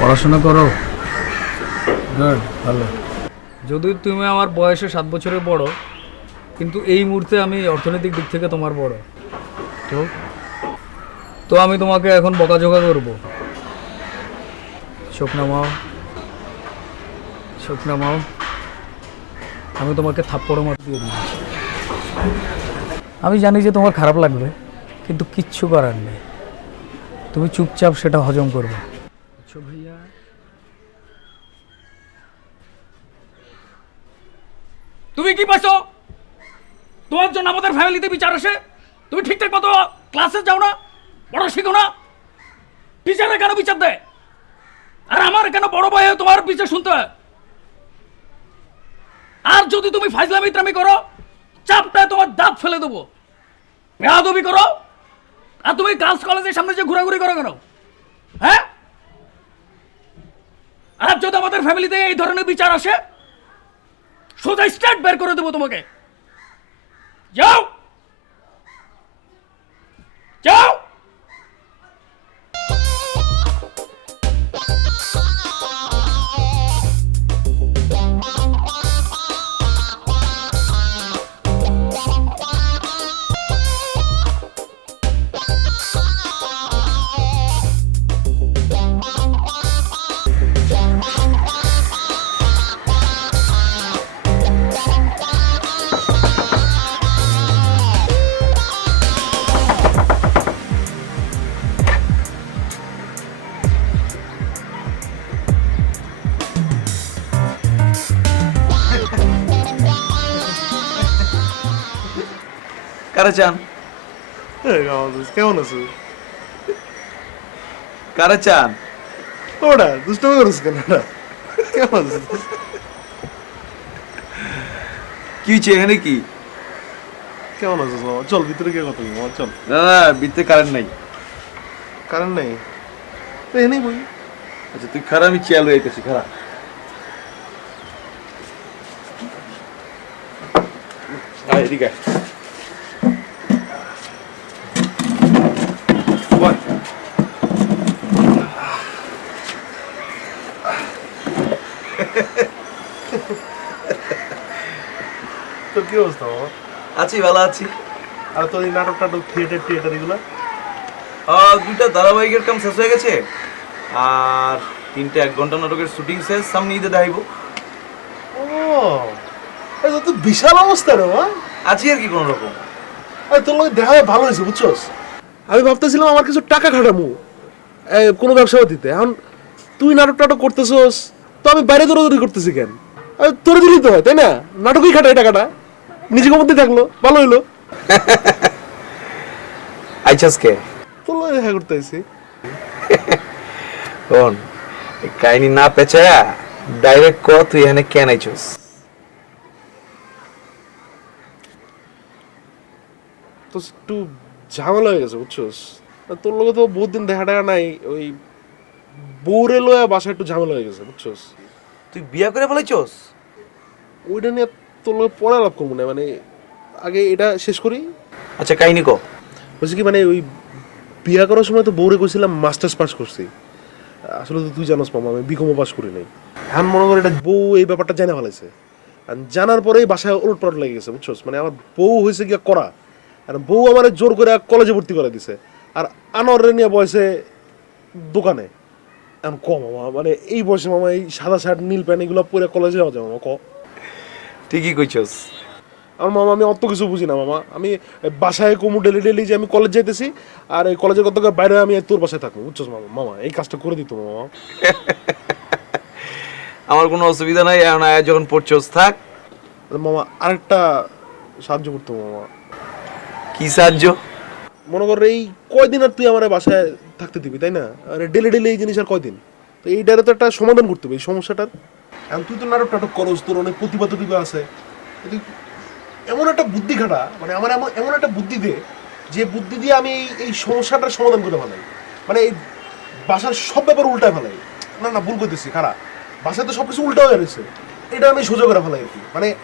পড়াশোনা করো। ভালো। যদি তুমি আমার বয়সে সাত বছরে বড়, কিন্তু এই মুহূর্তে আমি অর্থনৈতিক দিক থেকে তোমার বড়। তো? তো আমি তোমাকে এখন বকাঝোকা করব। চোখ নামাও। চোখ নামাও। আমি তোমাকে থাপ্পড় মার দিয়ে দিই আমি জানি যে তোমার খারাপ লাগবে। কিন্তু কিচ্ছু করার নেই। তুমি চুপচাপ সেটা হজম করবে। আচ্ছা তুমি কি পাইছো? তোমার জন্য আমাদের ফ্যামিলিতে বিচার আসে। তুমি ঠিকঠাক মতো ক্লাসে যাও না, পড়া শিখো না। টিচাররা কেন বিচার দেয়? আর আমার কেন বড় ভাই তোমার বিচার শুনতে হয়? আর যদি তুমি ফাইজলামি ইতরামি করো, চাপটায় তোমার দাঁত ফেলে দেবো। বেহাদবি করো আর তুমি গার্লস কলেজের সামনে যে ঘোরাঘুরি করো কেন? হ্যাঁ? আর যদি আমাদের ফ্যামিলিতে এই ধরনের বিচার আসে, সোজা স্টার্ট বের করে দেবো তোমাকে। যাও! যাও! কারে চান কেমন আছো? কারে চান ওটা দুষ্টমি করিস কেন? কেমন কি হয়েছে এখানে কি? কেমন মামা চল ভিতরে গিয়ে কথা বলি চল। না না বিদ্যে কারেন্ট নাই। কারণ নেই? তো এনেই বই। আচ্ছা তুই খারাপ আমি চেয়ার রয়ে গেছি খারাপ এদিকে কি অবস্থা মামা আছি ভালো আছি। আর তোর এই নাটক টাটক থিয়েটার টিয়েটার এগুলো? দুইটা ধারাবাহিকের কাম শেষ হয়ে গেছে। আর তিনটে এক ঘণ্টা নাটকের শুটিং শেষ সামনে ঈদে দেখাইব ও এই তো বিশাল অবস্থা রে মা আছি আর কি কোনো রকম? আরে তোর লোক দেখা হয় ভালো হয়েছে বুঝছস? আমি ভাবতেছিলাম আমার কিছু টাকা খাটামু কোনো ব্যবসা দিতে এখন তুই নাটক টাটক করতেছস তো আমি বাইরে দৌড়াদৌড়ি করতেছি কেন? তোরে দিলি তো হয় তাই না? নাটকই খাটাই টাকাটা। নিজেকে মধ্যে থাকল ভালো হইল। আইছাস কে তোর দেখা করতে আইছি এই কাহিনী না পেঁচায়া ডাইরেক্ট ক তুই এখানে কেন আইছস? তো একটু ঝামেলা হয়ে গেছে বুঝছস? তোর লোকে তো বহুত দিন দেখা টাকা নাই ওই বউরে লয়া বাসায় একটু ঝামেলা হয়ে গেছে বুঝছস? তুই বিয়া করে ফেলাইছস? ওইটা নিয়ে তোর লোকে পড়া লাভ করব না মানে আগে এটা শেষ করি। আচ্ছা কাহিনী ক। বলছি কি মানে ওই বিয়া করার সময় তো বউরে কইছিলাম মাস্টার্স পাস করছি। আসলে তো তুই জানোস মামা আমি বিকমও পাস করি নাই। এখন মনে করে এটা বউ এই ব্যাপারটা জানা ফেলাইছে। আর জানার পরেই বাসায় পালট লেগে গেছে বুঝছস? মানে আমার বউ হয়েছে গিয়া করা আর বউ আমার জোর করে কলেজে ভর্তি করে দিছে। আর আনোয়ারে নিয়ে বয়সে দোকানে। এখন ক মামা মানে এই বয়সে মামা এই সাদা শার্ট নীল প্যান্ট এগুলো পরে কলেজে যাওয়া যায় মামা ক? ঠিকই কইছস। আমার মামা আমি অত কিছু বুঝি না মামা। আমি বাসায় কমু ডেলি ডেলি যে আমি কলেজ যাইতেছি আর এই কলেজের কত বাইরে আমি তোর বাসায় থাকব বুঝছস মামা? মামা এই কাজটা করে দিত মামা। আমার কোনো অসুবিধা নাই এখন আয়া যখন পড়ছস থাক। মামা আরেকটা সাহায্য করতো মামা। কি সাহায্য? মনে কর এই কয়দিন আর তুই আমার বাসায় থাকতে দিবি তাই না? আর ডেলি ডেলি এই জিনিস আর কয়দিন? তো এইটারে তো একটা সমাধান করতে হবে এই সমস্যাটার। এখন তুই তো নাটক টাটক করস, তোর অনেক প্রতিভা টতিভা আছে। এমন একটা বুদ্ধি খাটা মানে আমার এমন এমন একটা বুদ্ধি দে, যে বুদ্ধি দিয়ে আমি এই- সমস্যাটার সমাধান করে ফেলাই মানে এই বাসার সব ব্যাপার উল্টায় ফেলাই। না না, ভুল করতেছি খারাপ বাসায় তো সব কিছু উল্টা হয়ে রয়েছে এটা আমি সোজা করে ফেলাই আর কি। মানে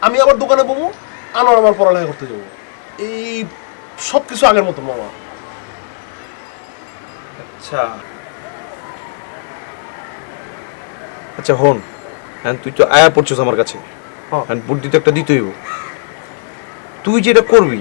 আমি আবার দোকানে বমু, আনোয়ার আমার পড়ালেখা করতে যাব। এই সব কিছু আগের মতো মামা। আচ্ছা। আচ্ছা হন হ্যাঁ তুই তো আয়া পড়ছিস আমার কাছে হ্যাঁ। হ্যাঁ বুদ্ধি তো একটা দিতেই হইব। তুই যেটা করবি